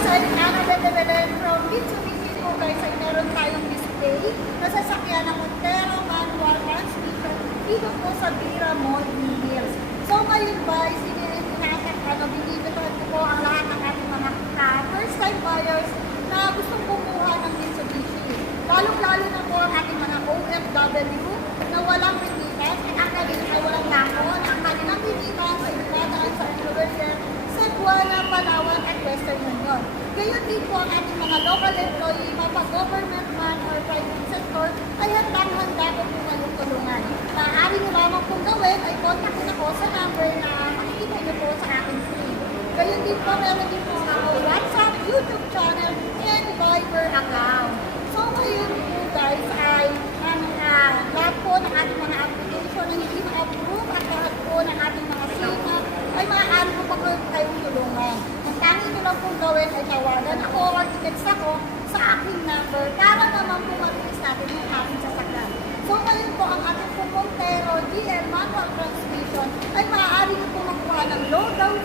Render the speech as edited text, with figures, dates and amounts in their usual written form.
guys, I'm Ana Belen from Mitsubishi po guys ay meron tayong display na sasakyan ng Montero manual transmission dito po sa Bira Mall Hills. So ngayon guys, binibitahan ko po ang lahat ng ating mga first time buyers na gustong kumuha ng Mitsubishi. Lalong-lalo na po ang ating mga OFW na walang remittance at actually ay walang nako na ang kanilang remittance ay dumadaan sa Universal sa Guana, Palawan at Western Union. Gayon din po ang ating mga local employee, mapag-government man or private sector, ay handang-handa po po kayong tulungan. Maaari nyo lamang pong gawin ay kontakin ako sa number na makikita nyo po sa aking screen. Gayon din po, meron din po ako WhatsApp, YouTube channel, and Viber account. So ngayon po guys ay ang lahat po ng ating mga application na hindi ma-approve at lahat po ng ating mga SIMA ay maaari po po kayong tulungan. Ang tanging nyo lang pong gawin ay tawagan ako or i-text ako sa aking number para naman po mabilis natin yung ating sasakyan. So ngayon po ang ating po Montero GL manual transmission ay maaari po makuha ng low down